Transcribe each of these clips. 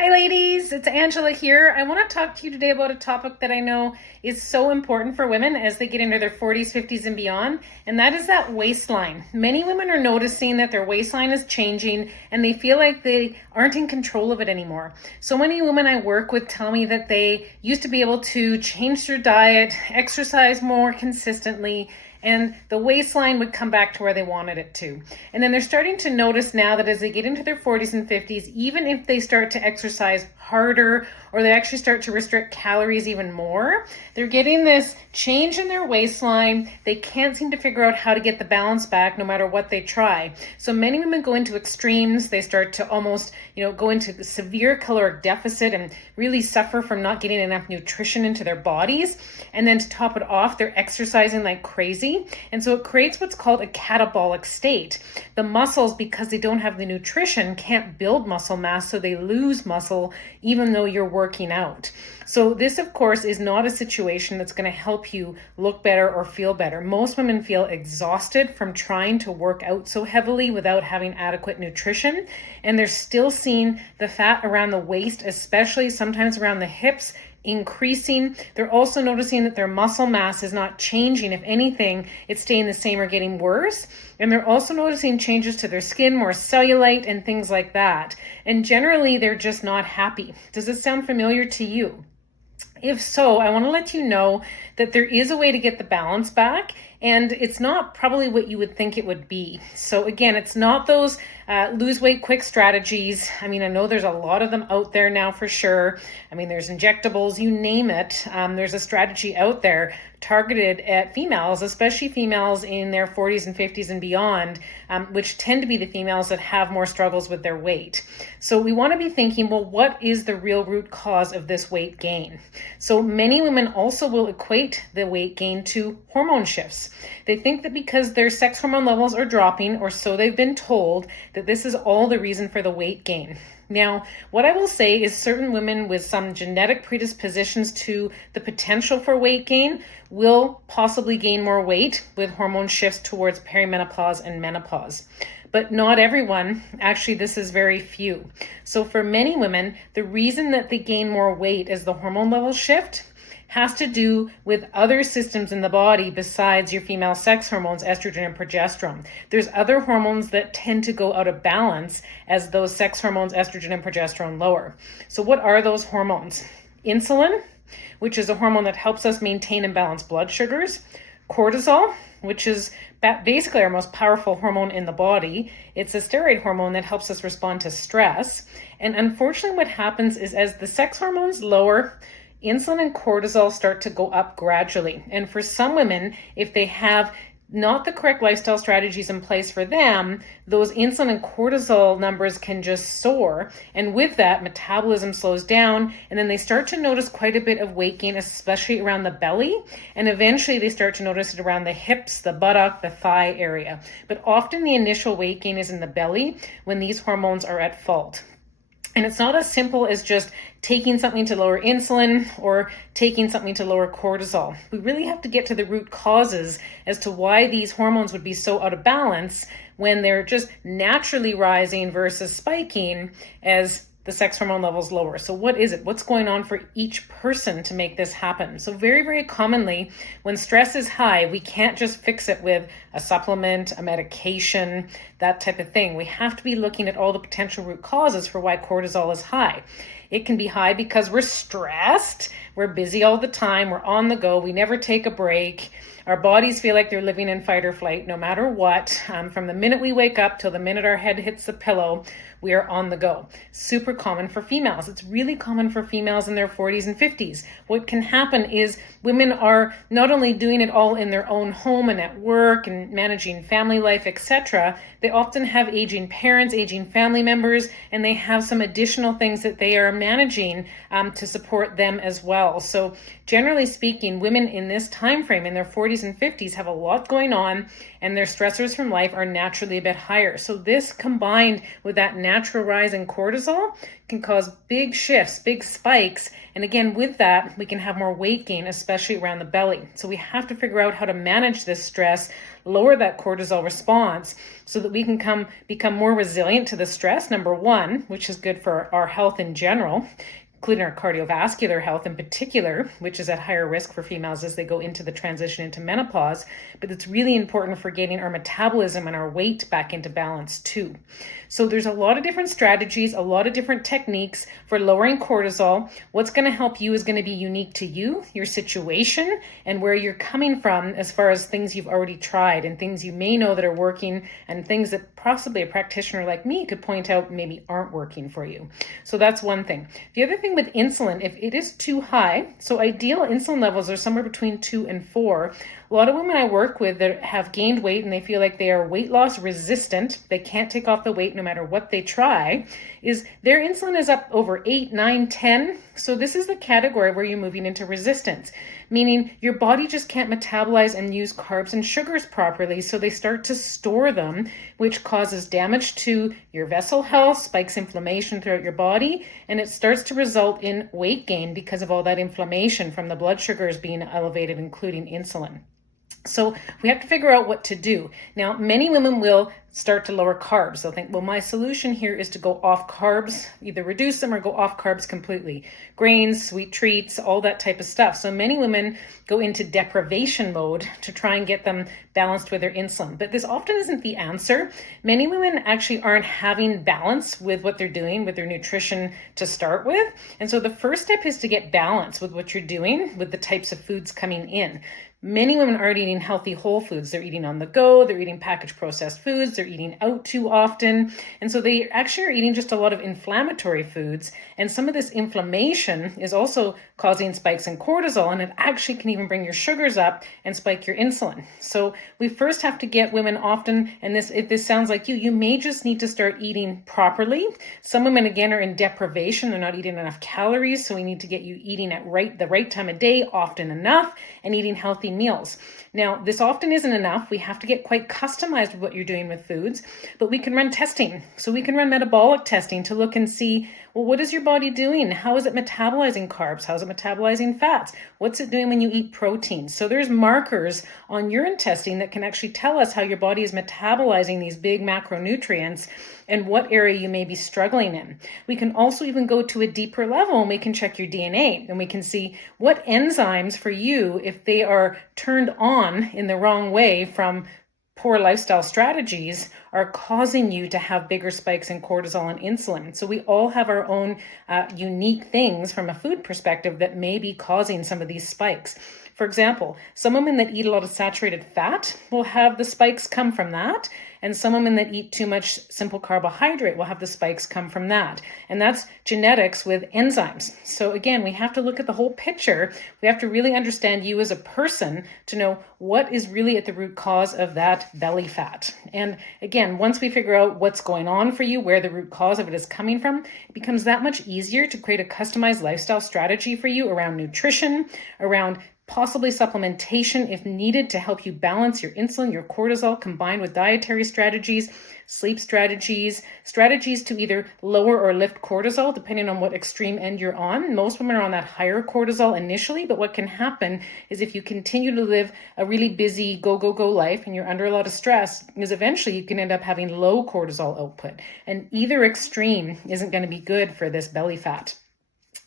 Hi ladies, it's Angela here. I want to talk to you today about a topic that I know is so important for women as they get into their 40s, 50s, and beyond, and that is that waistline. Many women are noticing that their waistline is changing and they feel like they aren't in control of it anymore. So many women I work with tell me that they used to be able to change their diet, exercise more consistently, and the waistline would come back to where they wanted it to. And then they're starting to notice now that as they get into their 40s and 50s, even if they start to exercise harder or they actually start to restrict calories even more, they're getting this change in their waistline. They can't seem to figure out how to get the balance back no matter what they try. So many women go into extremes. They start to almost, go into severe caloric deficit and really suffer from not getting enough nutrition into their bodies. And then to top it off, they're exercising like crazy. And so it creates what's called a catabolic state. The muscles, because they don't have the nutrition, can't build muscle mass, so they lose muscle even though you're working out. So this, of course, is not a situation that's going to help you look better or feel better. Most women feel exhausted from trying to work out so heavily without having adequate nutrition, and they're still seeing the fat around the waist, especially sometimes around the hips, increasing. They're also noticing that their muscle mass is not changing. If anything, it's staying the same or getting worse. And they're also noticing changes to their skin, more cellulite and things like that. And generally, they're just not happy. Does this sound familiar to you? If so, I want to let you know that there is a way to get the balance back, and it's not probably what you would think it would be. So again, it's not those lose weight quick strategies. I know there's a lot of them out there now for sure. There's injectables, you name it. There's a strategy out there targeted at females, especially females in their 40s and 50s and beyond, which tend to be the females that have more struggles with their weight. So we want to be thinking, well, what is the real root cause of this weight gain? So many women also will equate the weight gain to hormone shifts. They think that because their sex hormone levels are dropping, or so they've been told, that this is all the reason for the weight gain. Now, what I will say is certain women with some genetic predispositions to the potential for weight gain will possibly gain more weight with hormone shifts towards perimenopause and menopause. But not everyone. Actually, this is very few. So for many women, the reason that they gain more weight as the hormone levels shift has to do with other systems in the body besides your female sex hormones, estrogen and progesterone. There's other hormones that tend to go out of balance as those sex hormones, estrogen and progesterone, lower. So what are those hormones? Insulin, which is a hormone that helps us maintain and balance blood sugars. Cortisol, which is basically our most powerful hormone in the body. It's a steroid hormone that helps us respond to stress. And unfortunately, what happens is as the sex hormones lower, insulin and cortisol start to go up gradually. And for some women, if they have not the correct lifestyle strategies in place for them, those insulin and cortisol numbers can just soar. And with that, metabolism slows down, and then they start to notice quite a bit of weight gain, especially around the belly. And eventually they start to notice it around the hips, the buttock, the thigh area. But often the initial weight gain is in the belly when these hormones are at fault. And it's not as simple as just taking something to lower insulin or taking something to lower cortisol. We really have to get to the root causes as to why these hormones would be so out of balance when they're just naturally rising versus spiking as the sex hormone levels lower. So what is it? What's going on for each person to make this happen? So very, very commonly, when stress is high, we can't just fix it with a supplement, a medication, that type of thing. We have to be looking at all the potential root causes for why cortisol is high. It can be high because we're stressed, we're busy all the time, we're on the go, we never take a break. Our bodies feel like they're living in fight or flight no matter what. From the minute we wake up till the minute our head hits the pillow, we are on the go. Super common for females. It's really common for females in their 40s and 50s. What can happen is women are not only doing it all in their own home and at work and managing family life, etc. They often have aging parents, aging family members, and they have some additional things that they are managing to support them as well. So generally speaking, women in this time frame in their 40s and 50s have a lot going on, and their stressors from life are naturally a bit higher. So this combined with that natural rise in cortisol can cause big shifts, big spikes. And again, with that, we can have more weight gain, especially around the belly. So we have to figure out how to manage this stress, lower that cortisol response so that we can become more resilient to the stress, number one, which is good for our health in general, including our cardiovascular health in particular, which is at higher risk for females as they go into the transition into menopause. But it's really important for getting our metabolism and our weight back into balance too. So there's a lot of different strategies, a lot of different techniques for lowering cortisol. What's going to help you is going to be unique to you, your situation, and where you're coming from as far as things you've already tried and things you may know that are working and things that possibly a practitioner like me could point out maybe aren't working for you. So that's one thing. The other thing with insulin, if it is too high, so ideal insulin levels are somewhere between 2 and 4. A lot of women I work with that have gained weight and they feel like they are weight loss resistant, they can't take off the weight no matter what they try, is their insulin is up over 8, 9, 10. So this is the category where you're moving into resistance, meaning your body just can't metabolize and use carbs and sugars properly. So they start to store them, which causes damage to your vessel health, spikes inflammation throughout your body, and it starts to result in weight gain because of all that inflammation from the blood sugars being elevated, including insulin. So we have to figure out what to do. Now, many women will start to lower carbs. They'll think, well, my solution here is to go off carbs, either reduce them or go off carbs completely. Grains, sweet treats, all that type of stuff. So many women go into deprivation mode to try and get them balanced with their insulin. But this often isn't the answer. Many women actually aren't having balance with what they're doing with their nutrition to start with. And so the first step is to get balance with what you're doing with the types of foods coming in. Many women aren't eating healthy whole foods. They're eating on the go, they're eating packaged processed foods, they're eating out too often. And so they actually are eating just a lot of inflammatory foods. And some of this inflammation is also causing spikes in cortisol, and it actually can even bring your sugars up and spike your insulin. So we first have to get women often, and if this sounds like you may just need to start eating properly. Some women, again, are in deprivation. They're not eating enough calories. So we need to get you eating at the right time of day, often enough, and eating healthy meals. Now, this often isn't enough. We have to get quite customized with what you're doing with foods, but we can run testing. So we can run metabolic testing to look and see, well, what is your body doing? How is it metabolizing carbs? How is it metabolizing fats? What's it doing when you eat protein? So there's markers on urine testing that can actually tell us how your body is metabolizing these big macronutrients and what area you may be struggling in. We can also even go to a deeper level and we can check your DNA and we can see what enzymes for you, if they are turned on in the wrong way from poor lifestyle strategies, are causing you to have bigger spikes in cortisol and insulin. So we all have our own unique things from a food perspective that may be causing some of these spikes. For example, some women that eat a lot of saturated fat will have the spikes come from that. And some women that eat too much simple carbohydrate will have the spikes come from that. And that's genetics with enzymes. So again, we have to look at the whole picture. We have to really understand you as a person to know what is really at the root cause of that belly fat. And again, once we figure out what's going on for you, where the root cause of it is coming from, it becomes that much easier to create a customized lifestyle strategy for you around nutrition, around possibly supplementation if needed to help you balance your insulin, your cortisol, combined with dietary strategies, sleep strategies to either lower or lift cortisol, depending on what extreme end you're on. Most women are on that higher cortisol initially, but what can happen is if you continue to live a really busy go life and you're under a lot of stress, is eventually you can end up having low cortisol output. And either extreme isn't going to be good for this belly fat.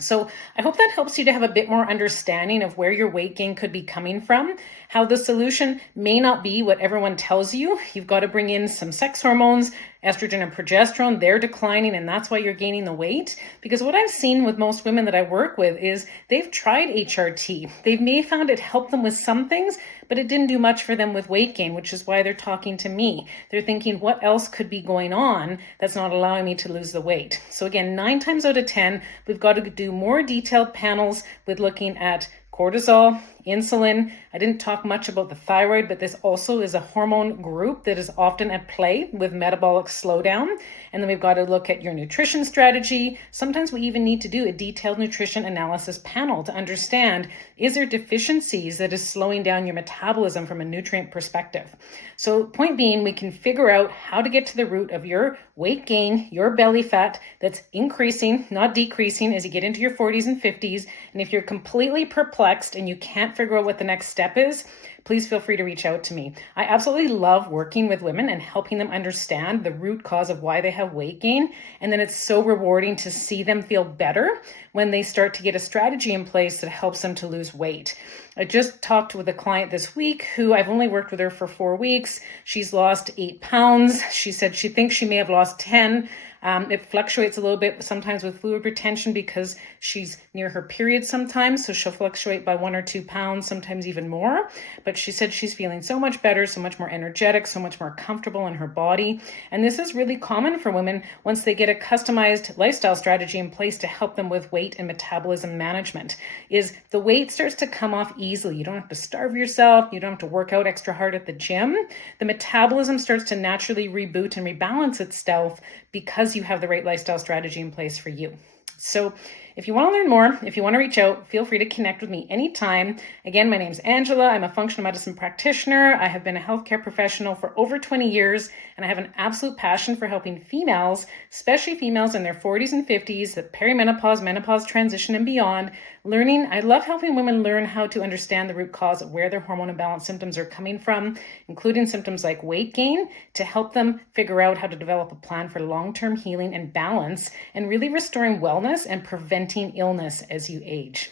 So I hope that helps you to have a bit more understanding of where your weight gain could be coming from, how the solution may not be what everyone tells you. You've got to bring in some sex hormones, estrogen and progesterone, they're declining, and that's why you're gaining the weight. Because what I've seen with most women that I work with is they've tried HRT. They've may found it helped them with some things, but it didn't do much for them with weight gain, which is why they're talking to me. They're thinking, what else could be going on that's not allowing me to lose the weight? So again, 9 times out of 10, we've got to do more detailed panels with looking at cortisol, insulin. I didn't talk much about the thyroid, but this also is a hormone group that is often at play with metabolic slowdown. And then we've got to look at your nutrition strategy. Sometimes we even need to do a detailed nutrition analysis panel to understand, is there deficiencies that is slowing down your metabolism from a nutrient perspective? So point being, we can figure out how to get to the root of your weight gain, your belly fat that's increasing, not decreasing as you get into your 40s and 50s. And if you're completely perplexed and you can't figure out what the next step is, please feel free to reach out to me. I absolutely love working with women and helping them understand the root cause of why they have weight gain. And then it's so rewarding to see them feel better when they start to get a strategy in place that helps them to lose weight. I just talked with a client this week who I've only worked with her for 4 weeks. She's lost 8 pounds. She said she thinks she may have lost 10. It fluctuates a little bit sometimes with fluid retention because she's near her period sometimes. So she'll fluctuate by 1 or 2 pounds, sometimes even more. But she said she's feeling so much better, so much more energetic, so much more comfortable in her body. And this is really common for women once they get a customized lifestyle strategy in place to help them with weight and metabolism management. Is the weight starts to come off easily. You don't have to starve yourself. You don't have to work out extra hard at the gym. The metabolism starts to naturally reboot and rebalance itself because you have the right lifestyle strategy in place for you. So if you want to learn more, if you want to reach out, feel free to connect with me anytime. Again, my name's Angela. I'm a functional medicine practitioner. I have been a healthcare professional for over 20 years, and I have an absolute passion for helping females, especially females in their 40s and 50s, the perimenopause, menopause transition and beyond, I love helping women learn how to understand the root cause of where their hormone imbalance symptoms are coming from, including symptoms like weight gain, to help them figure out how to develop a plan for long-term healing and balance, and really restoring wellness and preventing illness as you age.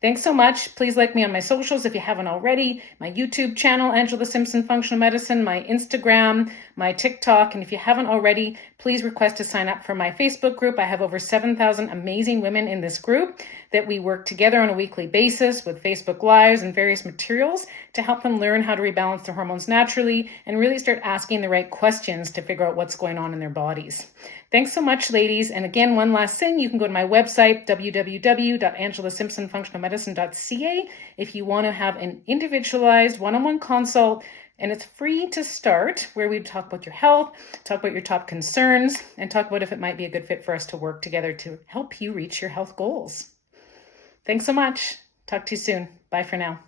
Thanks so much. Please like me on my socials if you haven't already. My YouTube channel, Angela Simpson Functional Medicine, my Instagram, my TikTok. And if you haven't already, please request to sign up for my Facebook group. I have over 7,000 amazing women in this group that we work together on a weekly basis with Facebook Lives and various materials to help them learn how to rebalance their hormones naturally and really start asking the right questions to figure out what's going on in their bodies. Thanks so much, ladies. And again, one last thing, you can go to my website, www.angelasimpsonfunctionalmedicine.ca, if you want to have an individualized one-on-one consult. And it's free to start, where we talk about your health, talk about your top concerns, and talk about if it might be a good fit for us to work together to help you reach your health goals. Thanks so much. Talk to you soon. Bye for now.